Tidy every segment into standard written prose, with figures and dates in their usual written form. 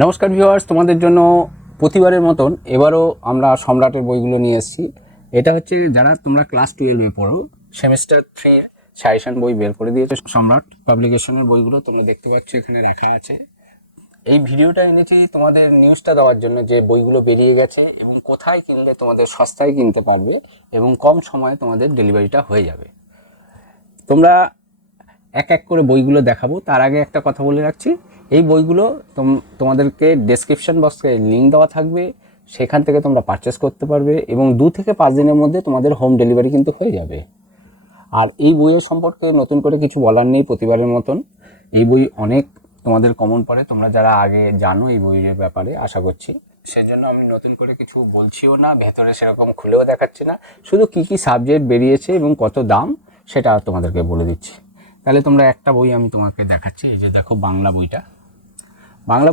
নমস্কার ভিউয়ার্স, তোমাদের জন্য প্রতিবারের মতন এবারও আমরা সম্রাটের বইগুলো নিয়ে এসেছি। এটা হচ্ছে যারা তোমরা ক্লাস 12-এ পড়ো, সেমিস্টার 3-এর সাজেশন বই বের করে দিয়েছে সম্রাট পাবলিকেশনের বইগুলো। তোমরা দেখতে পাচ্ছ এখানে রাখা আছে। এই ভিডিওটা এনেছি তোমাদের নিউজটা দেওয়ার জন্য যে বইগুলো বেরিয়ে গেছে এবং কোথায় কিনলে তোমাদের সস্তায় কিনতে পারবে এবং কম সময়ে তোমাদের ডেলিভারিটা হয়ে যাবে। তোমরা এক এক করে বইগুলো দেখাবো। তার আগে একটা কথা বলে রাখছি, এই বইগুলো তোমাদেরকে ডেসক্রিপশন বক্সে লিঙ্ক দেওয়া থাকবে, সেখান থেকে তোমরা পারচেস করতে পারবে এবং 2 থেকে 5 দিনের মধ্যে তোমাদের হোম ডেলিভারি কিন্তু হয়ে যাবে। আর এই বইয়ের সম্পর্কে নতুন করে কিছু বলার নেই, প্রতিবারের মতন এই বই অনেক তোমাদের কমন পড়ে, তোমরা যারা আগে জানো এই বইয়ের ব্যাপারে আশা করছি। সেজন্য আমি নতুন করে কিছু বলছিও না, ভেতরে সেরকম খুলেও দেখাচ্ছি না, শুধু কি কি সাবজেক্ট বেরিয়েছে এবং কত দাম সেটা তোমাদেরকে বলে দিচ্ছি। তাহলে তোমরা একটা বই আমি তোমাকে দেখাচ্ছি। এই যে দেখো বাংলা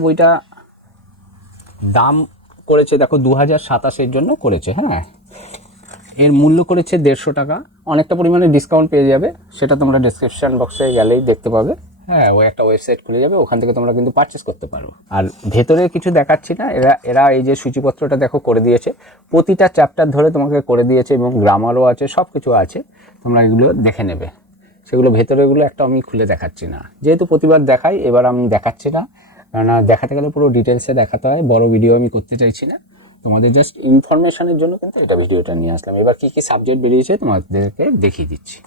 বইটা দাম করেছে দেখো 2027-এর জন্য করেছে। হ্যাঁ, এর মূল্য করেছে 150 টাকা। অনেকটা পরিমাণে ডিসকাউন্ট পেয়ে যাবে, সেটা তোমরা ডেসক্রিপশন বক্সে গেলেই দেখতে পাবে। হ্যাঁ, ওই একটা ওয়েবসাইট খুলে যাবে, ওখান থেকে তোমরা কিন্তু পারচেস করতে পারো। আর ভেতরে কিছু দেখাচ্ছি না, এরা এই যে সূচিপত্রটা দেখো করে দিয়েছে, প্রতিটা চ্যাপ্টার ধরে তোমাকে করে দিয়েছে এবং গ্রামারও আছে, সব কিছু আছে, তোমরা এগুলো দেখে নেবে। সেগুলো ভেতরেগুলো একটা আমি খুলে দেখাচ্ছি না, যেহেতু প্রতিবার দেখাই, এবার আমি দেখাচ্ছি না, কেননা দেখাতে গেলে পুরো ডিটেলসে দেখাতে হয়, বড় ভিডিও আমি করতে চাইছি না। তোমাদের জাস্ট ইনফরমেশনের জন্য কিন্তু এটা ভিডিওটা নিয়ে আসলাম। এবার কি কি সাবজেক্ট বেরিয়েছে তোমাদেরকে দেখিয়ে দিচ্ছি।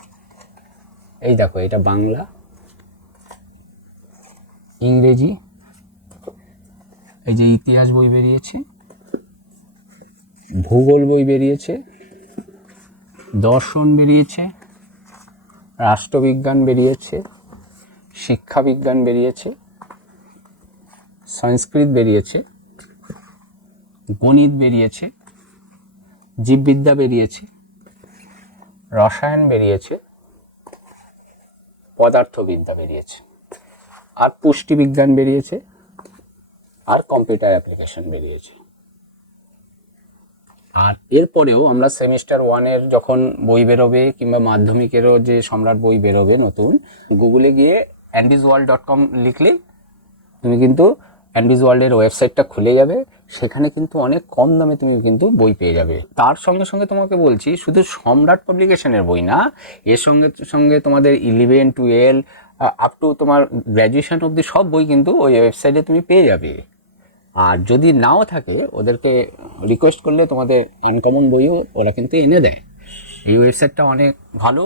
এই দেখো, এটা বাংলা, ইংরেজি, এই যে ইতিহাস বই বেরিয়েছে, ভূগোল বই বেরিয়েছে, দর্শন বেরিয়েছে, রাষ্ট্রবিজ্ঞান বেরিয়েছে, শিক্ষাবিজ্ঞান বেরিয়েছে, সংস্কৃত বেরিয়েছে, গণিত বেরিয়েছে, জীববিদ্যা বেরিয়েছে, রসায়ন বেরিয়েছে, পদার্থবিদ্যা বেরিয়েছে, আর পুষ্টিবিজ্ঞান বেরিয়েছে, আর কম্পিউটার অ্যাপ্লিকেশন বেরিয়েছে। আর এরপরেও আমরা সেমিস্টার 1-এর যখন বই বেরোবে কিংবা মাধ্যমিকেরও যে সম্রাট বই বেরোবে নতুন, গুগলে গিয়ে andysworld.com লিখলে তুমি কিন্তু অ্যান্ডিজ ওয়ার্ল্ডের ওয়েবসাইটটা খুলে যাবে, সেখানে কিন্তু অনেক কম দামে তুমি কিন্তু বই পেয়ে যাবে। তার সঙ্গে সঙ্গে তোমাকে বলছি, শুধু সম্রাট পাবলিকেশনের বই না, এর সঙ্গে সঙ্গে তোমাদের 11, 12 আপ টু তোমার গ্র্যাজুয়েশন অবধি সব বই কিন্তু ওই ওয়েবসাইটে তুমি পেয়ে যাবে। আর যদি নাও থাকে, ওদেরকে রিকোয়েস্ট করলে তোমাদের আনকমন বইও ওরা কিন্তু এনে দেয়। এই ওয়েবসাইটটা অনেক ভালো,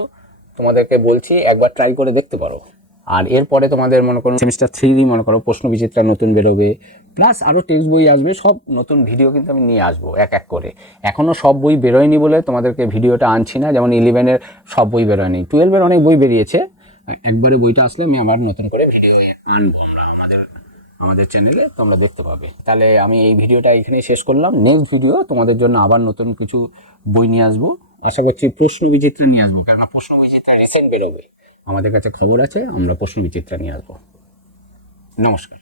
তোমাদেরকে বলছি একবার ট্রাই করে দেখতে পারো। আর এরপরে তোমাদের মনে করো সেমিস্টার 3 মনে করো প্রশ্ন বিচিত্রা নতুন বেরোবে, প্লাস আরও টেক্সট বই আসবে, সব নতুন ভিডিও কিন্তু আমি নিয়ে আসবো এক এক করে। এখনও সব বই বেরোয়নি বলে তোমাদেরকে ভিডিওটা আনছি না, যেমন 11-এর সব বই বেরোয়নি, 12-এর অনেক বই বেরিয়েছে। একবারে বইটা আসলে আমি আবার নতুন করে ভিডিও আনবো আমরা আমাদের চ্যানেলে, তোমরা দেখতে পাবে। তাহলে আমি এই ভিডিওটা এখানেই শেষ করলাম। নেক্সট ভিডিও তোমাদের জন্য আবার নতুন কিছু বই নিয়ে আসবো, আশা করছি প্রশ্ন বিচিত্রা নিয়ে আসবো, কেননা প্রশ্ন বিচিত্রা রিসেন্ট বেরোবে, আমাদের কাছে খবর আছে, আমরা প্রশ্ন বিচিত্রা নিয়ে আসবো। নমস্কার।